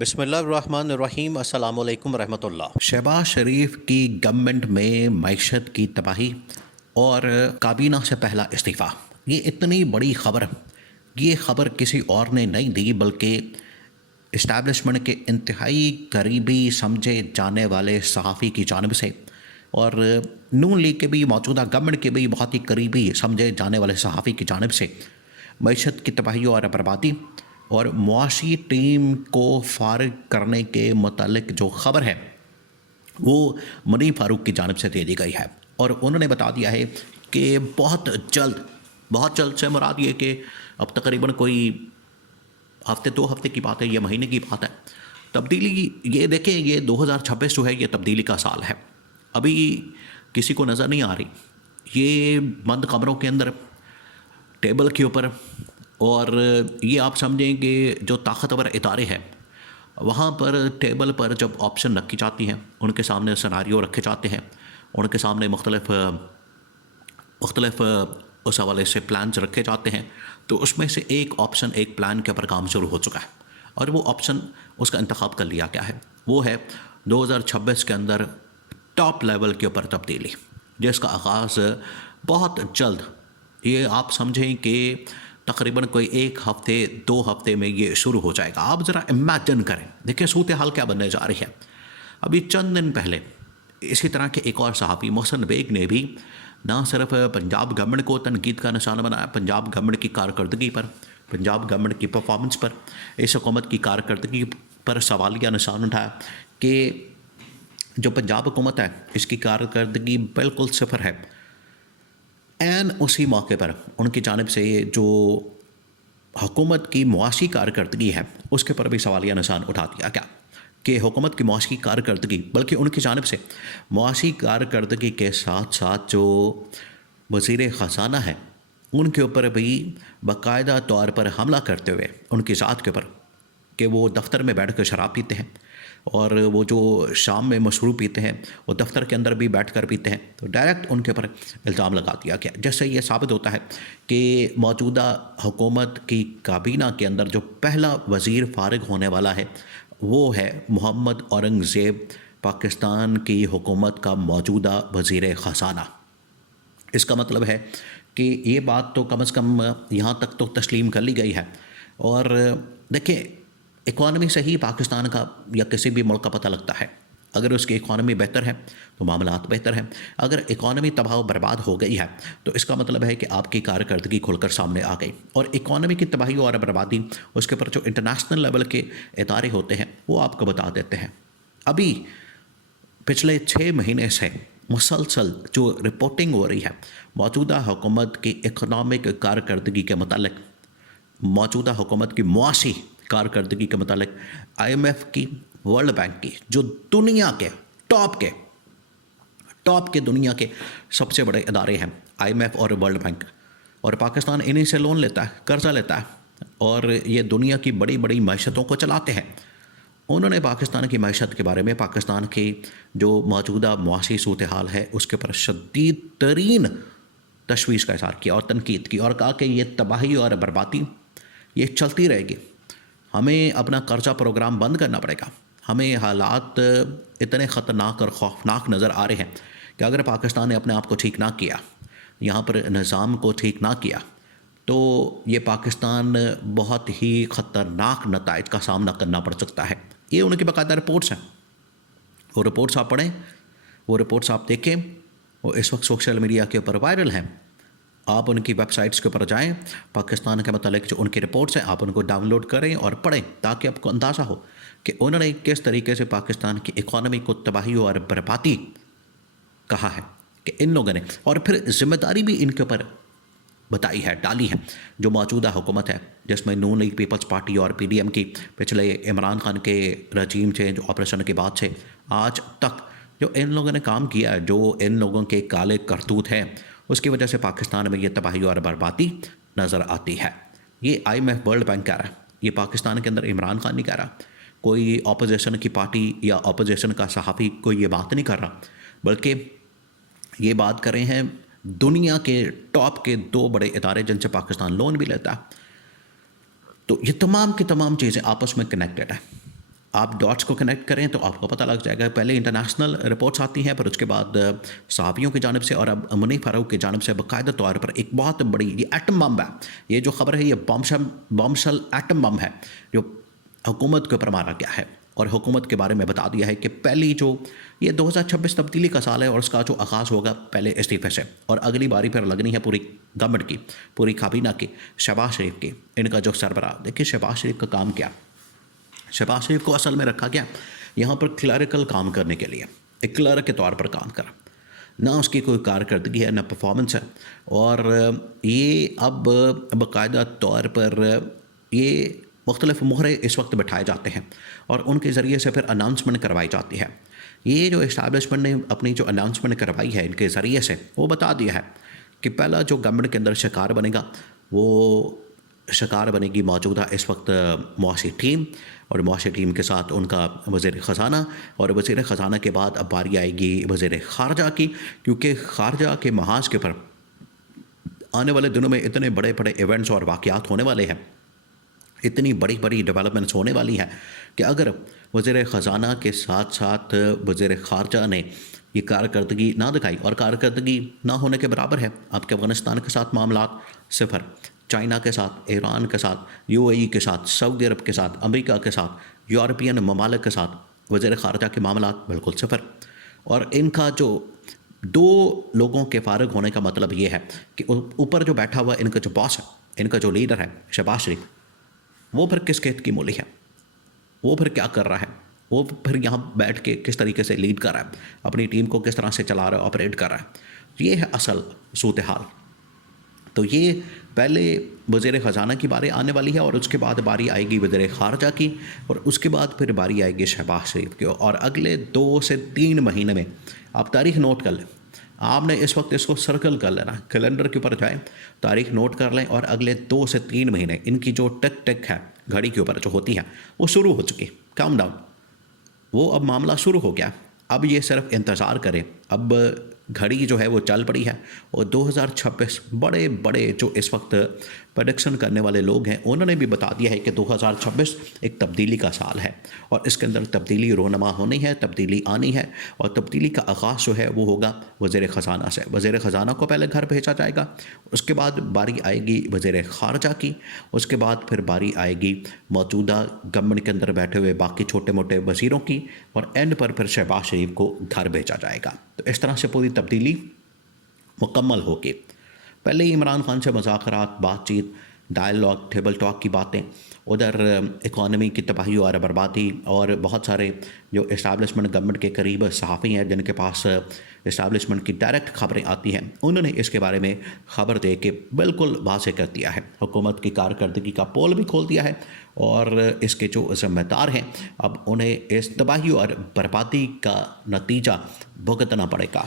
بسم اللہ الرحمن الرحیم، السلام علیکم ورحمۃ اللہ۔ شہباز شریف کی گورنمنٹ میں معیشت کی تباہی اور کابینہ سے پہلا استعفیٰ، یہ اتنی بڑی خبر، یہ خبر کسی اور نے نہیں دی بلکہ اسٹیبلشمنٹ کے انتہائی قریبی سمجھے جانے والے صحافی کی جانب سے، اور نون لیگ کے بھی موجودہ گورنمنٹ کے بھی بہت ہی قریبی سمجھے جانے والے صحافی کی جانب سے معیشت کی تباہی اور بربادی اور معاشی ٹیم کو فارغ کرنے کے متعلق جو خبر ہے وہ منی فاروق کی جانب سے دے دی گئی ہے، اور انہوں نے بتا دیا ہے کہ بہت جلد سے مراد یہ کہ اب تقریباً کوئی ہفتے 2 ہفتے کی بات ہے، یہ مہینے کی بات ہے، تبدیلی یہ دیکھیں، یہ 2026 جو ہے یہ تبدیلی کا سال ہے، ابھی کسی کو نظر نہیں آ رہی، یہ بند کمروں کے اندر ٹیبل کے اوپر، اور یہ آپ سمجھیں کہ جو طاقتور ادارے ہیں وہاں پر ٹیبل پر جب آپشن رکھی جاتی ہیں، ان کے سامنے سناریو رکھے جاتے ہیں، ان کے سامنے مختلف اس حوالے سے پلانز رکھے جاتے ہیں، تو اس میں سے ایک آپشن، ایک پلان کے اوپر کام شروع ہو چکا ہے، اور وہ آپشن اس کا انتخاب کر لیا گیا ہے، وہ ہے 2026 کے اندر ٹاپ لیول کے اوپر تبدیلی، جس کا آغاز بہت جلد، یہ آپ سمجھیں کہ تقریباً کوئی 1 ہفتے 2 ہفتے میں یہ شروع ہو جائے گا۔ آپ ذرا امیجن کریں، دیکھیں صورتحال کیا بننے جا رہی ہے۔ ابھی چند دن پہلے اسی طرح کے ایک اور صحافی محسن بیگ نے بھی نہ صرف پنجاب گورنمنٹ کو تنقید کا نشانہ بنایا، پنجاب گورنمنٹ کی کارکردگی پر، پنجاب گورنمنٹ کی پرفارمنس پر، اس حکومت کی کارکردگی پر سوالیہ نشان اٹھایا کہ جو پنجاب حکومت ہے اس کی کارکردگی بالکل صفر ہے۔ این اسی موقع پر ان کی جانب سے جو حکومت کی معاشی کارکردگی ہے اس کے پر بھی سوالیہ نشان اٹھا دیا گیا کہ حکومت کی معاشی کارکردگی، بلکہ ان کی جانب سے معاشی کارکردگی کے ساتھ ساتھ جو وزیر خزانہ ہے ان کے اوپر بھی باقاعدہ طور پر حملہ کرتے ہوئے ان کی ذات کے اوپر، کہ وہ دفتر میں بیٹھ کر شراب پیتے ہیں، اور وہ جو شام میں مشروب پیتے ہیں وہ دفتر کے اندر بھی بیٹھ کر پیتے ہیں، تو ڈائریکٹ ان کے اوپر الزام لگا دیا گیا، جس سے یہ ثابت ہوتا ہے کہ موجودہ حکومت کی کابینہ کے اندر جو پہلا وزیر فارغ ہونے والا ہے وہ ہے محمد اورنگزیب، پاکستان کی حکومت کا موجودہ وزیر خزانہ۔ اس کا مطلب ہے کہ یہ بات تو کم از کم یہاں تک تو تسلیم کر لی گئی ہے، اور دیکھیں اکانومی سے ہی پاکستان کا یا کسی بھی ملک کا پتہ لگتا ہے، اگر اس کی اکانومی بہتر ہے تو معاملات بہتر ہیں، اگر اکانومی تباہ و برباد ہو گئی ہے تو اس کا مطلب ہے کہ آپ کی کارکردگی کھل کر سامنے آ گئی، اور اکانومی کی تباہی اور بربادی اس کے اوپر جو انٹرنیشنل لیول کے ادارے ہوتے ہیں وہ آپ کو بتا دیتے ہیں۔ ابھی پچھلے 6 مہینے سے مسلسل جو رپورٹنگ ہو رہی ہے موجودہ حکومت کی اکنامک کارکردگی کے متعلق، موجودہ حکومت کی معاشی کارکردگی کے متعلق، آئی ایم ایف کی، ورلڈ بینک کی، جو دنیا کے ٹاپ کے دنیا کے سب سے بڑے ادارے ہیں، آئی ایم ایف اور ورلڈ بینک، اور پاکستان انہی سے لون لیتا ہے، قرضہ لیتا ہے، اور یہ دنیا کی بڑی بڑی معیشتوں کو چلاتے ہیں۔ انہوں نے پاکستان کی معیشت کے بارے میں، پاکستان کی جو موجودہ معاشی صورتحال ہے اس کے پر شدید ترین تشویش کا اظہار کیا اور تنقید کی، اور کہا کہ یہ تباہی اور بربادی یہ چلتی رہے گی، ہمیں اپنا قرضہ پروگرام بند کرنا پڑے گا، ہمیں حالات اتنے خطرناک اور خوفناک نظر آ رہے ہیں کہ اگر پاکستان نے اپنے آپ کو ٹھیک نہ کیا، یہاں پر نظام کو ٹھیک نہ کیا، تو یہ پاکستان بہت ہی خطرناک نتائج کا سامنا کرنا پڑ سکتا ہے۔ یہ ان کی باقاعدہ رپورٹس ہیں، وہ رپورٹس آپ پڑھیں، وہ رپورٹس آپ دیکھیں، وہ اس وقت سوشل میڈیا کے اوپر وائرل ہیں، آپ ان کی ویب سائٹس کے اوپر جائیں، پاکستان کے متعلق جو ان کی رپورٹس ہیں آپ ان کو ڈاؤن لوڈ کریں اور پڑھیں، تاکہ آپ کو اندازہ ہو کہ انہوں نے کس طریقے سے پاکستان کی اکانومی کو تباہی اور بربادی کہا ہے، کہ ان لوگوں نے، اور پھر ذمہ داری بھی ان کے اوپر بتائی ہے، ڈالی ہے، جو موجودہ حکومت ہے جس میں نون لیگ پیپلز پارٹی اور پی ڈی ایم کی پچھلے عمران خان کے رجیم سے، جو آپریشن کے بعد سے آج تک جو ان لوگوں نے کام کیا ہے، جو ان لوگوں کے کالے کرتوت ہیں، اس کی وجہ سے پاکستان میں یہ تباہی اور بربادی نظر آتی ہے۔ یہ I M F, world bank کہہ رہا ہے، یہ پاکستان کے اندر عمران خان نہیں کہہ رہا، کوئی اپوزیشن کی پارٹی یا اپوزیشن کا صحافی کوئی یہ بات نہیں کر رہا، بلکہ یہ بات کر رہے ہیں دنیا کے ٹاپ کے 2 بڑے ادارے جن سے پاکستان لون بھی لیتا ہے۔ تو یہ تمام کی تمام چیزیں آپس میں کنیکٹڈ ہیں، آپ ڈاٹس کو کنیکٹ کریں تو آپ کو پتہ لگ جائے گا. پہلے انٹرنیشنل رپورٹس آتی ہیں، پھر اس کے بعد صحافیوں کی جانب سے اور اب منیف فاروق کی جانب سے باقاعدہ طور پر ایک بہت بڑی یہ ایٹم بم ہے. یہ جو خبر ہے یہ بامشل ایٹم بم ہے جو حکومت کے اوپر مارا گیا ہے، اور حکومت کے بارے میں بتا دیا ہے کہ پہلی جو یہ 2026 تبدیلی کا سال ہے اور اس کا جو آغاز ہوگا پہلے استعفے سے، اور اگلی باری پھر لگنی ہے پوری گورنمنٹ کی، پوری کابینہ کی، شہباز شریف کی، ان کا جو سربراہ. دیکھیے شہباز شریف کا کام کیا، شہباز شریف کو اصل میں رکھا گیا یہاں پر کلریکل کام کرنے کے لیے، ایک کلرک کے طور پر کام کرا. نہ اس کی کوئی کارکردگی ہے، نہ پرفارمنس ہے، اور یہ اب باقاعدہ طور پر یہ مختلف مہرے اس وقت بٹھائے جاتے ہیں اور ان کے ذریعے سے پھر اناؤنسمنٹ کروائی جاتی ہے. یہ جو اسٹیبلشمنٹ نے اپنی جو اناؤنسمنٹ کروائی ہے ان کے ذریعے سے وہ بتا دیا ہے کہ پہلا جو گورنمنٹ کے اندر شکار بنے گا وہ شکار بنے گی موجودہ اس وقت معاشی ٹیم، اور معاشی ٹیم کے ساتھ ان کا وزیر خزانہ، اور وزیر خزانہ کے بعد اب باری آئے گی وزیر خارجہ کی، کیونکہ خارجہ کے محاذ کے پر آنے والے دنوں میں اتنے بڑے بڑے ایونٹس اور واقعات ہونے والے ہیں، اتنی بڑی بڑی ڈیولپمنٹس ہونے والی ہیں کہ اگر وزیر خزانہ کے ساتھ ساتھ وزیر خارجہ نے یہ کارکردگی نہ دکھائی، اور کارکردگی نہ ہونے کے برابر ہے. آپ کے افغانستان کے ساتھ معاملات صفر، چائنا کے ساتھ، ایران کے ساتھ، یو اے ای کے ساتھ، سعودی عرب کے ساتھ، امریکہ کے ساتھ، یورپین ممالک کے ساتھ وزیر خارجہ کے معاملات بالکل صفر. اور ان کا جو دو لوگوں کے فارغ ہونے کا مطلب یہ ہے کہ اوپر جو بیٹھا ہوا ان کا جو باس ہے، ان کا جو لیڈر ہے شہباز شریف، وہ پھر کس کھیت کی مولی ہے، وہ پھر کیا کر رہا ہے، وہ پھر یہاں بیٹھ کے کس طریقے سے لیڈ کر رہا ہے، اپنی ٹیم کو کس طرح سے چلا رہا ہے، آپریٹ کر رہا ہے. یہ ہے اصل صورتحال. تو یہ پہلے وزیر خزانہ کی باری آنے والی ہے، اور اس کے بعد باری آئے گی وزیر خارجہ کی، اور اس کے بعد پھر باری آئے گی شہباز شریف کی. اور اگلے 2 سے 3 مہینے میں آپ تاریخ نوٹ کر لیں، آپ نے اس وقت اس کو سرکل کر لینا، کیلنڈر کے اوپر جائیں، تاریخ نوٹ کر لیں، اور اگلے 2 سے 3 مہینے ان کی جو ٹک ٹک ہے گھڑی کے اوپر جو ہوتی ہے وہ شروع ہو چکی، کام ڈاؤن، وہ اب معاملہ شروع ہو گیا. اب یہ صرف انتظار کریں، اب گھڑی جو ہے وہ چل پڑی ہے، اور 2026 بڑے بڑے جو اس وقت پریڈکشن کرنے والے لوگ ہیں انہوں نے بھی بتا دیا ہے کہ 2026 ایک تبدیلی کا سال ہے، اور اس کے اندر تبدیلی رونما ہونی ہے، تبدیلی آنی ہے، اور تبدیلی کا آغاز جو ہے وہ ہوگا وزیر خزانہ سے. وزیر خزانہ کو پہلے گھر بھیجا جائے گا، اس کے بعد باری آئے گی وزیر خارجہ کی، اس کے بعد پھر باری آئے گی موجودہ گورنمنٹ کے اندر بیٹھے ہوئے باقی چھوٹے موٹے وزیروں کی، اور اینڈ پر پھر شہباز شریف کو گھر بھیجا جائے گا. تو اس طرح سے پوری تبدیلی مکمل ہوگی. پہلے ہی عمران خان سے مذاکرات، بات چیت، ڈائلاگ، ٹیبل ٹاک کی باتیں، ادھر اکانومی کی تباہی اور بربادی، اور بہت سارے جو اسٹیبلشمنٹ گورنمنٹ کے قریب صحافی ہیں جن کے پاس اسٹیبلشمنٹ کی ڈائریکٹ خبریں آتی ہیں، انہوں نے اس کے بارے میں خبر دے کے بالکل واضح کر دیا ہے، حکومت کی کارکردگی کا پول بھی کھول دیا ہے، اور اس کے جو ذمہ دار ہیں اب انہیں اس تباہی اور بربادی کا نتیجہ بھگتنا پڑے گا.